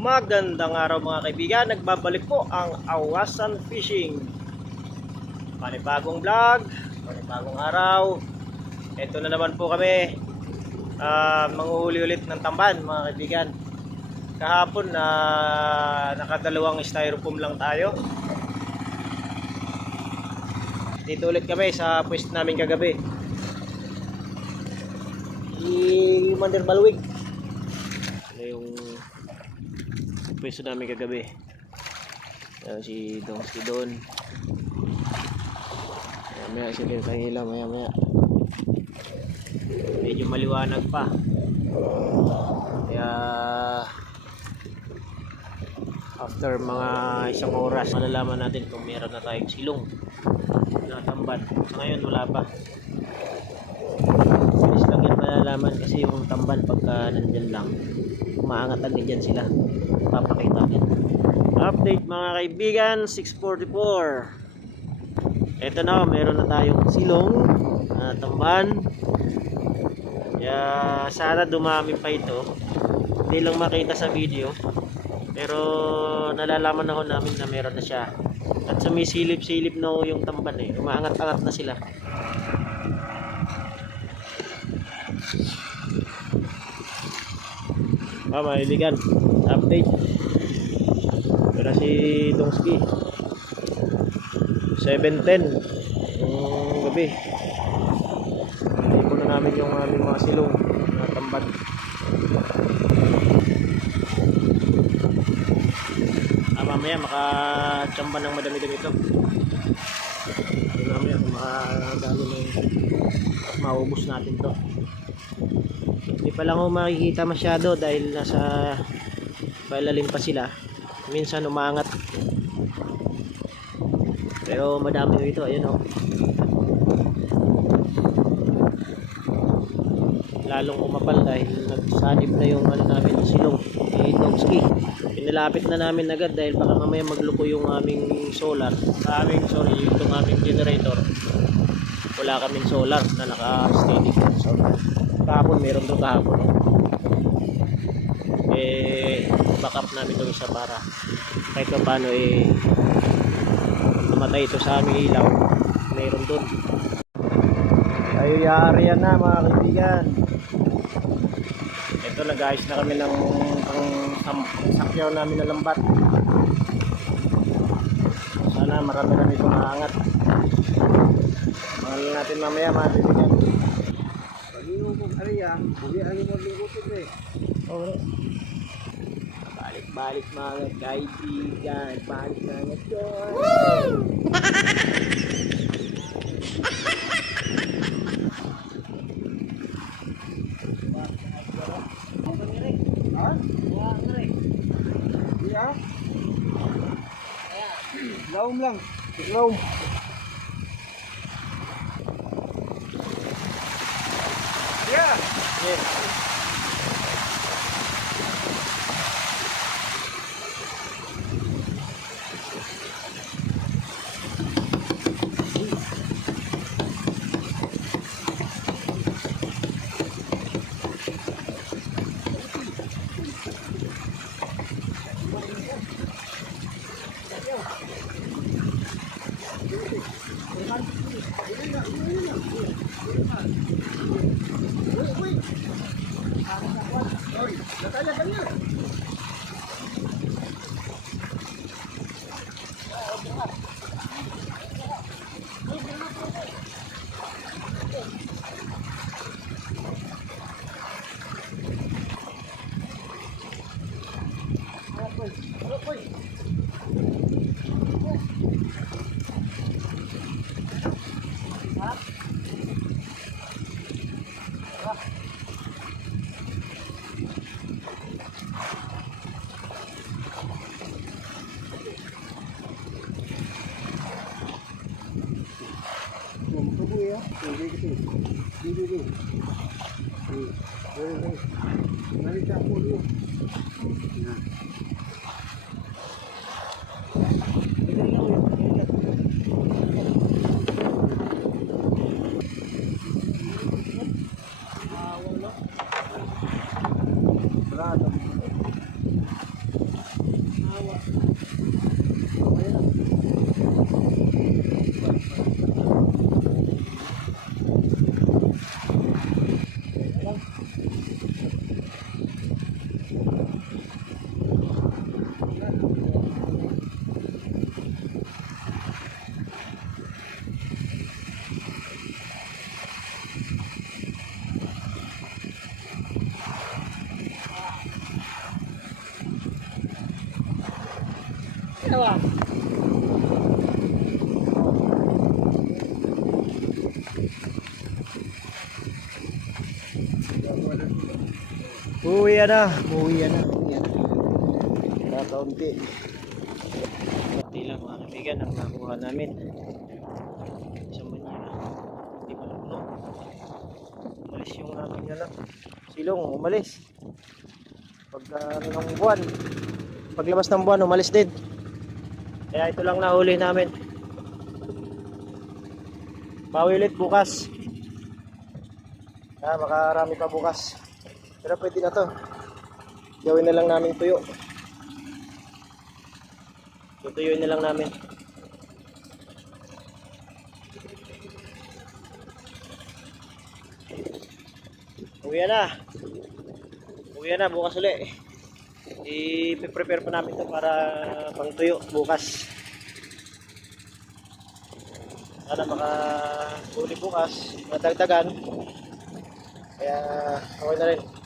Magandang araw mga kaibigan, nagbabalik po ang Awasan Fishing. Panibagong vlog, panibagong araw. Ito na naman po kami. Uh, manguhuli ulit ng tamban mga kaibigan. Kahapon na nakadalawang styrofoam lang tayo. Dito ulit kami sa pwesto namin kagabi. I Mander Balwig. Ano yung pwesto namin kagabi. Ayan si Dongski doon. Maya maya sila kanila, maya maya. Medyo maliwanag pa. Kaya after mga isang oras malalaman natin kung meron na tayong silong na tamban. Sa ngayon wala pa. Bilis lang yan malalaman kasi yung tamban pagka nandyan lang umaangat agad dyan sila papakita natin update mga kaibigan 644 eto na meron na tayong silong na tamban kaya sana dumami pa ito. Hindi lang makita sa video. Pero nalalaman na ho namin na meron na siya. At sumisilip-silip na ho yung tamban eh. Umaangat-angat na sila Ah, mga kaibigan, update. Pero si Dongski. 7.10 yung gabi. Hindi na namin yung aming mga silong na tambad. Ah, mamaya makachamba ng madami-dami ito. Makadami na yung maubos natin to. Hindi pa lang ako makikita masyado dahil nasa balalim pa sila. Minsan umangat. Pero madami ito, ayun oh. Lalong umapal dahil nagsanib na yung ano namin silong ni Dogski. Pinalapit na namin agad dahil baka mamaya magluko yung aming solar. Aming, sorry, itong aming generator. Wala kaming solar na naka-steady solar kahapon meron doon kahapon eh back up namin itong isa para kahit pa paano eh namatay ito sa aming ilaw. Meron doon. Tayo yari yan na mga kaibigan ito nag-ayos na kami ng pang sakyaw namin na lambat sana marami na nito maangat mahal natin mamaya mga kaibigan Ariya, hindi ang mo lingkutin eh. Oo. Balik-balik mga kaibigan. Balik na nga lang. Laum. Yeah. Yes. Nah. Uwi na. Uwi na. Uwi na. Kakaunti. Kunti lang mga kaibigan ang nakuha namin. Sa Manila. Hindi pa lang no? Umalis yung aming ano. Silong, umalis. Pag ano ng buwan. Paglabas ng buwan, umalis din. Kaya ito lang nahuli namin. Bawi ulit bukas. Ah, makarami pa bukas. Pero pwede na to. Gawin na lang namin tuyo. Tutuyuin na lang namin. Uwi na. Uwi na bukas uli. I-prepare pa namin to para pang tuyo bukas. Sana makahuli bukas, madagdagan. Kaya okay na rin.